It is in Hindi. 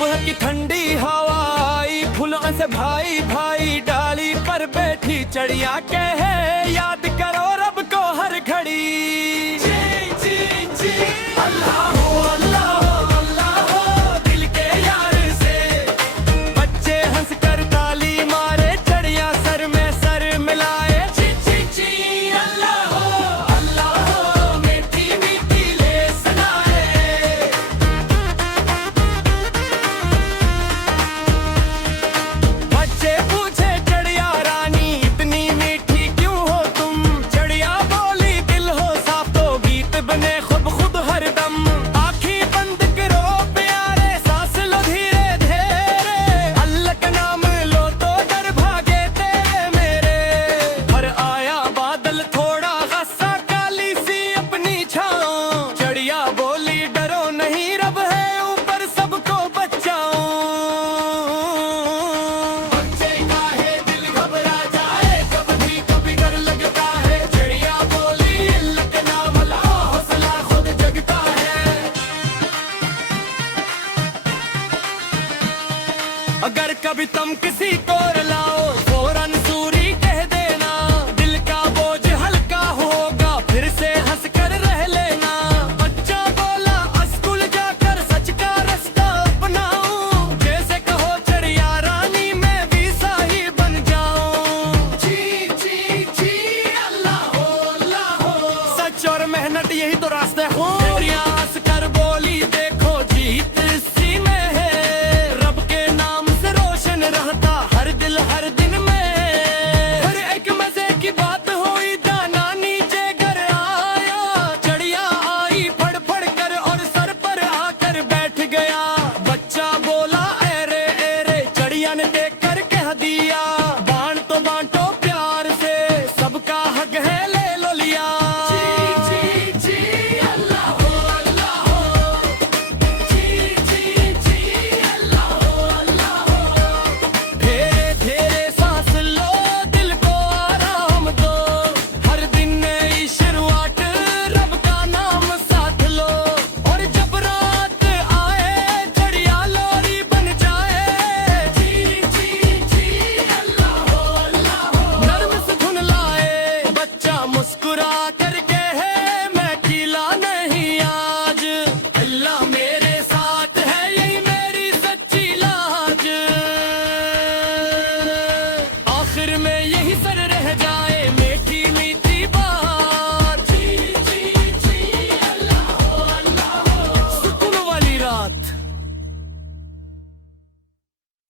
सुबह की ठंडी हवा आई, फूलों से भाई भाई डाली पर बैठी चिड़िया कहे याद करो रब को हर घड़ी। जी जी जी अल्लाह हो अल्लाह हो अल्लाह हो दिल के यार से। बच्चे हंस कर ताली मारे, चिड़िया सर में सर मिलाए। जी जी जी अल्लाह हो मीठी मीठी ले सुनाए। बच्चे पूछे चिड़िया रानी इतनी मीठी क्यों हो तुम? चिड़िया बोली दिल हो साफ तो गीत बने खुद खुद हरदम। आँखें बंद करो प्यारे, सांस लो धीरे धीरे। अल्लाह का नाम लो तो डर भागे तेरे मेरे। हर आया बादल थोड़ा गस्सा, काली सी अपनी छाँव। चिड़िया बोली डरो नहीं रब है ऊपर सबको बचाओ। बच्चे काहे दिल घबरा जाए, कभी डर लगता है। चिड़िया बोली अल्लाह के नाम लो हौसला खुद जगता है। अगर कभी तुम किसी को रुलाओ